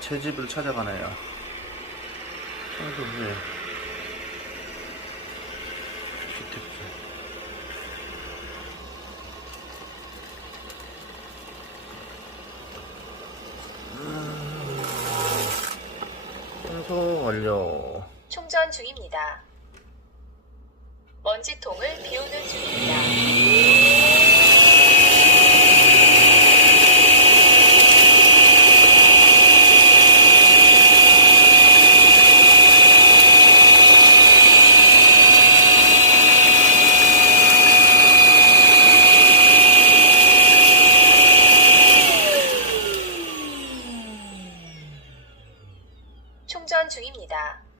제 집을 찾아가네요. 청소부에 주택주. 청소 완료. 충전 중입니다. 먼지통을 비우는 중입니다. 충전 중입니다.